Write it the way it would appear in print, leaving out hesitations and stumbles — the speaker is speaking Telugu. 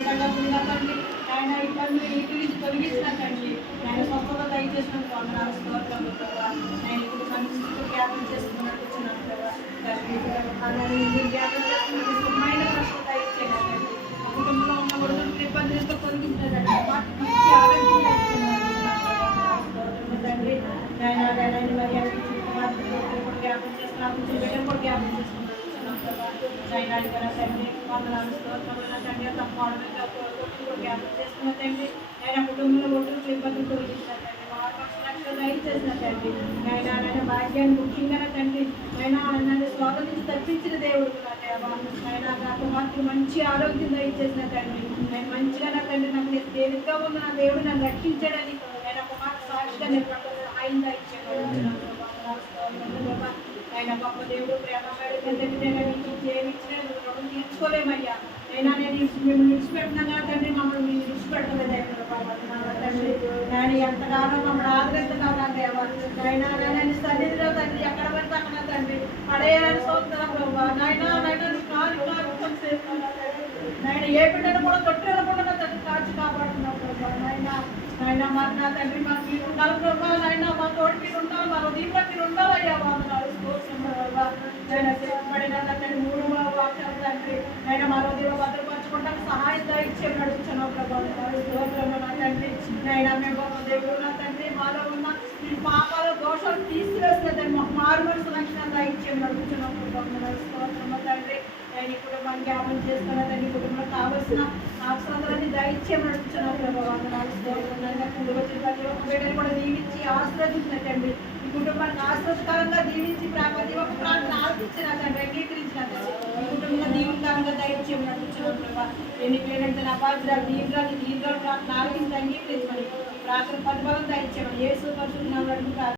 తండ్రి ఆయన ఇబ్బందులు ఇంటి నుంచి తొలగించిన తండ్రి ఆయన స్వస్థత దయచేసినందుకు వందనాలు స్తోత్రములు ప్రభా. నేను ఇప్పుడు సంస్థకు జ్ఞాపం చేసుకున్నట్టు వచ్చినాను ప్రభా. తండ్రి మీరు జ్ఞాపం చేసుకున్నట్టు సుఖమైన స్వస్థత ఇచ్చేనా తండ్రి. ఆ కుటుంబంలో ఉన్న ఒడిదుడుకులు ఇబ్బందులతో తొలగించదండి మంచి ఆరోగ్యం తండ్రి. ఆయన మరి జ్ఞాపం చేస్తున్నాను కూడా జ్ఞాపం చేసుకున్నాను నైనా తండ్రి వందనాలు స్తోత్రములు తండ్రి తప్పకుండా జ్ఞాపం చేసుకున్న తండ్రి ఆయన కుటుంబంలో ఒడ్డు ఇబ్బందులు తొలగించారు తండ్రి మహాపక్ష దయచేసిన తండ్రి ఆయన భాగ్యాన్ని ముఖ్యంగా తండ్రి నన్ను స్వాగతించి తప్పించిన దేవుడు ఆయన నాకు మాత్రం మంచి ఆరోగ్యం దయచేసిన తండ్రి నేను మంచిగా నా తండ్రి నాకు నేను తేలిగ్గా ఉన్న నా దేవుడు నన్ను రక్షించాడని ఆయన ఒక మాట సాక్షిగా నేను ఆయన దయచేయడం ఆయన గొప్ప దేవుడు ప్రేమ తీర్చుకోలేమయ్యా అయినా నేను మేము విడిచిపెట్టినా తండ్రి మమ్మల్ని మీరు విడిచిపెట్టలేదు తండ్రి నేను ఎంతగానో మమ్మల్ని ఆదరిస్తున్నావు దేవా ఆయన సన్నిధిలో తండ్రి ఎక్కడ పడితే అక్కడ తండ్రి పడేయాలని చూస్తున్నాం ప్రభావ నాయన కాలు నాయన ఏ బిడ్డను కూడా తొట్టెళ్ళకుండా తండ్రి కాచి కాపాడుతున్నావు ప్రభావ నాయన మరి నా తండ్రి మాకు మీరు ఉండాలి ప్రభావ నాయన మా తోటి మీరు ఉండాలి మా దీపం మీరు ఉండాలయ్యా వందనాలు తండ్రి మూడు వాక్యాలు తండ్రి ఆయన మరో దేవుడు భద్రపరచుకుంటాను సహాయం ఇచ్చే నడుచున్నావు ప్రభావం తండ్రి ఆయన మేము గొప్ప దేవుడు నా తండ్రి మాలో ఉన్న మీ పాపాల దోషాలు తీసివేసిన తండ్రి మాకు మారు మనసు లక్షణాలు ఇచ్చే నడుచున్నావు ప్రభావం తండ్రి నేను ఈ కుటుంబాన్ని జ్ఞాపం చేసుకున్న తండ్రి కుటుంబంలో కావలసిన అవసరాలన్నీ దయచేయం నడుచున్నావు ప్రభావం బిడ్డలు కూడా దీవించి ఆశ్రదించిన తండ్రి ఈ కుటుంబానికి ఆశ్రదకరంగా దీవించి ప్రతి ఒక్క ప్రాంతం ఆలోచించిన తండ్రి అంగీకరించిన తండ్రి ఈ కుటుంబంలో దీవించడంగా దయచేయం నడుచున్నావు ప్రభావ ఎన్ని పేరెంట్ అపాధ్యాయులు దీర్ఘాలు ప్రాంతం ఆలోచించి అంగీకరించమని ప్రార్థన పరిబలం దయచేయమని యేసు పరిశుద్ధ నామములో